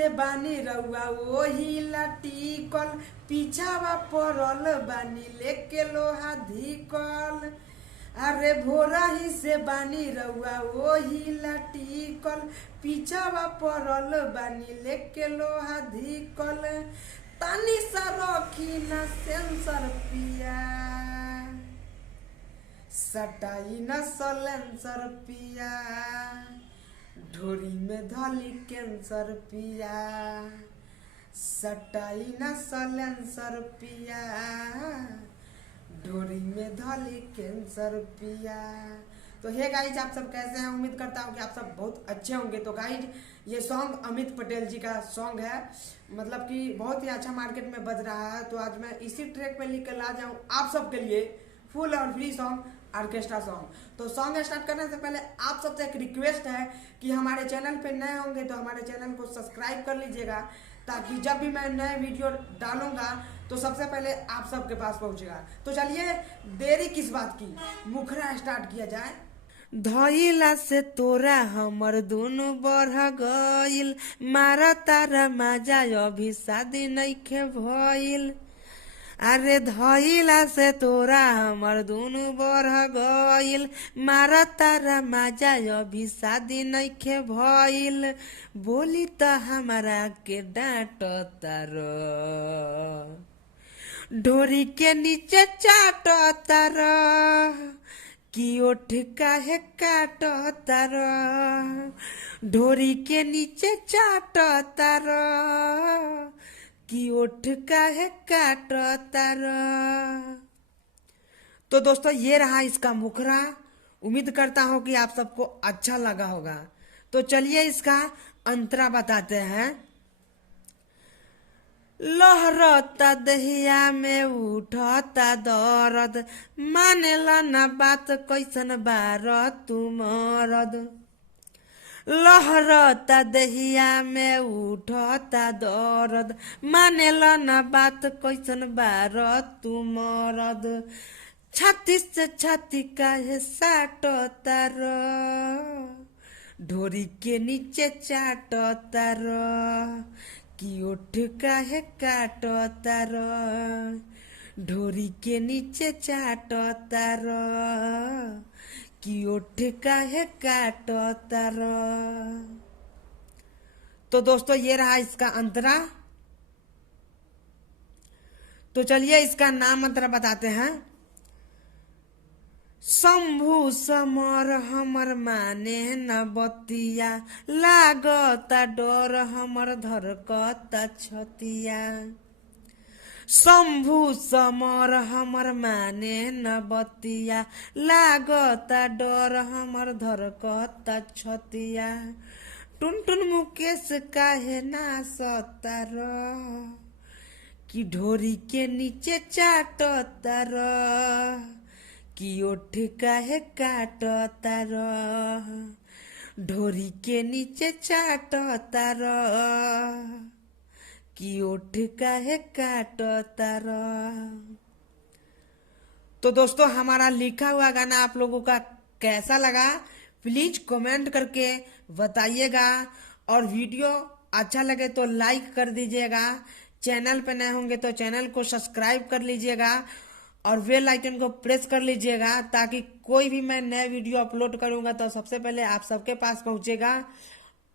से बानी रउआ ओही लटीकल, पीछावा पड़ल बानी लेके लोहा धिकल। अरे भोरही से बानी रउआ ओही लटीकल, पीछावा पड़ल बानी लेके लोहा धिकल। तनी सा रखी न सेंसर पिया, सटाई न सलेंसर पिया, ढोरी में धली कैंसर पिया, सटाई न सलेंसर पिया, ढोरी में धली कैंसर पिया। तो हे गाइज, आप सब कैसे हैं? उम्मीद करता हूँ कि आप सब बहुत अच्छे होंगे। तो गाइज, ये सॉन्ग अमित पटेल जी का सॉन्ग है, मतलब कि बहुत ही अच्छा मार्केट में बज रहा है। तो आज मैं इसी ट्रैक पे लिख कर ला जाऊँ आप सबके लिए फुल और फ्री सॉन्ग, ऑर्केस्ट्रा सॉन्ग। तो सॉन्ग स्टार्ट करने से पहले आप सबसे एक रिक्वेस्ट है कि हमारे चैनल पे नए होंगे तो हमारे चैनल को सब्सक्राइब कर लीजिएगा, ताकि जब भी मैं नए वीडियो डालूंगा तो सबसे पहले आप सबके पास पहुंचेगा। तो चलिए, देरी किस बात की, मुखरा स्टार्ट किया जाए। धइला से तोरा हमर दोनों बढ़ गइल, मारा तारा मजा अभी शादी नइखे भइल। अरे धइला से तोरा हमर दोनों बढ़ गइल, मारा तारा मजा अभी शादी नइखे भइल। बोली त हमरा के डांट तारो, ढोरी के नीचे चाट तारो, कि ओठ काहे काट तारो, ढोरी के नीचे चाट तारो, कि ओठ काहे काट तारो। तो दोस्तों, ये रहा इसका मुखरा। उम्मीद करता हूँ कि आप सबको अच्छा लगा होगा। तो चलिए इसका अंतरा बताते हैं। लहरता दहिया में उठता दर्द, मानेला ना बात कैसन बार तू मरद। लहरता दहिया में उठता दर्द, मानेला ना बात कैसन बार तू मरद। छाती से छाती काहे साट तारो, ढोरी के नीचे चाट तारो, कि ओठ काहे काट तारो, ढोरी के नीचे चाट तारो, कि ओठ काहे काट तारो। तो दोस्तों, ये रहा इसका अंतरा। तो चलिए इसका नाम अंतरा बताते हैं। शंभु समर हमर माने न बतिया, लागता डर हमर धरकता छतिया। शंभु समर हमर माने न बतिया, लागता डर हमर धरकता छतिया। टुनटुन मुकेश काहे ना सतारो, कि ढोरी के नीचे चाट तारो, कि ओठ काहे काट तारो, ढोरी के नीचे चाट तारो, कि ओठ काहे काट तारो। तो दोस्तों, हमारा लिखा हुआ गाना आप लोगों का कैसा लगा, प्लीज कमेंट करके बताइएगा। और वीडियो अच्छा लगे तो लाइक कर दीजिएगा। चैनल पे नए होंगे तो चैनल को सब्सक्राइब कर लीजिएगा और बेल आइकन को प्रेस कर लीजिएगा, ताकि कोई भी मैं नया वीडियो अपलोड करूंगा तो सबसे पहले आप सबके पास पहुंचेगा।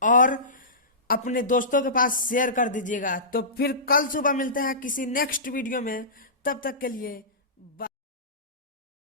और अपने दोस्तों के पास शेयर कर दीजिएगा। तो फिर कल सुबह मिलते हैं किसी नेक्स्ट वीडियो में। तब तक के लिए बाय।